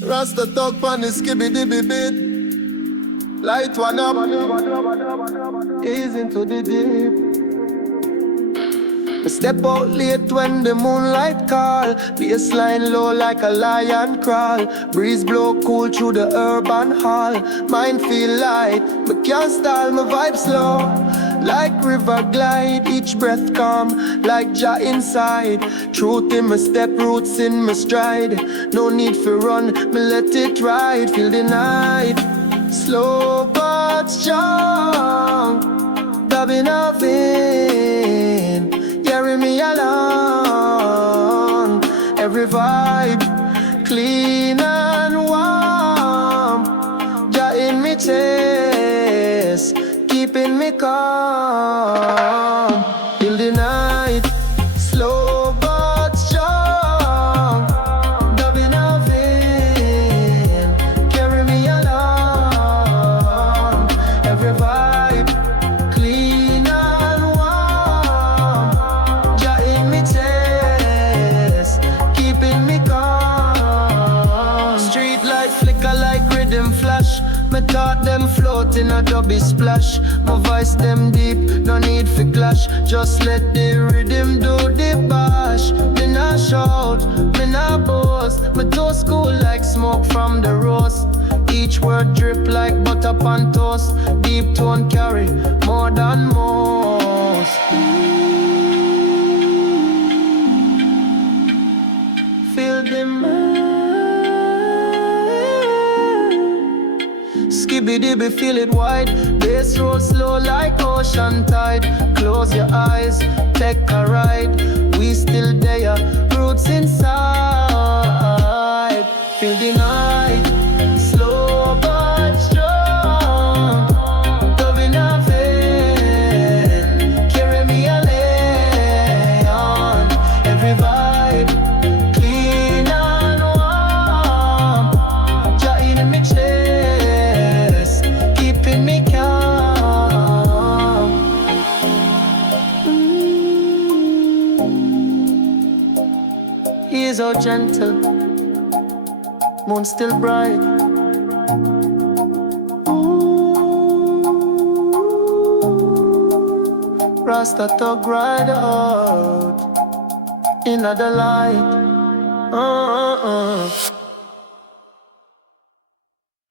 Rastathug pon the skibby dibby bit. Light one up, ease into the deep. I step out late when the moonlight call. Bassline low like a lion crawl. Breeze blow cool through the urban hall. Mind feel light, but can't stall, my vibe slow. Like river glide, each breath calm, like Jah inside. Truth in my step, roots in my stride. No need for run, me let it ride. Feel the night, slow but strong. Dabbing a vein, carry me along. Every vibe, clean and warm. Jah in me chest, keeping me calm. Till the night, slow but strong. Dabbing a vein, carry me along. Every vibe, clean and warm. Jah in me chest, keeping me calm. Street light flicker like rhythm flash. Me thought them float in a dubby splash. My voice them deep, no need for clash. Just let the rhythm do the bash. Me nah shout, me nah boast. Me too school like smoke from the roast. Each word drip like butter on toast. Deep tone carry more than most. Feel the skibby dibby, feel it wide. Bass roll slow like ocean tide. Close your eyes, take a ride. We still there, roots inside. Feel the night, slow but strong. Love in a vein, carry me a lay on. Every vibe, clean and warm. Jah in me chest, keeping me calm. He is so gentle, moon still bright. Rastathug ride out in the light.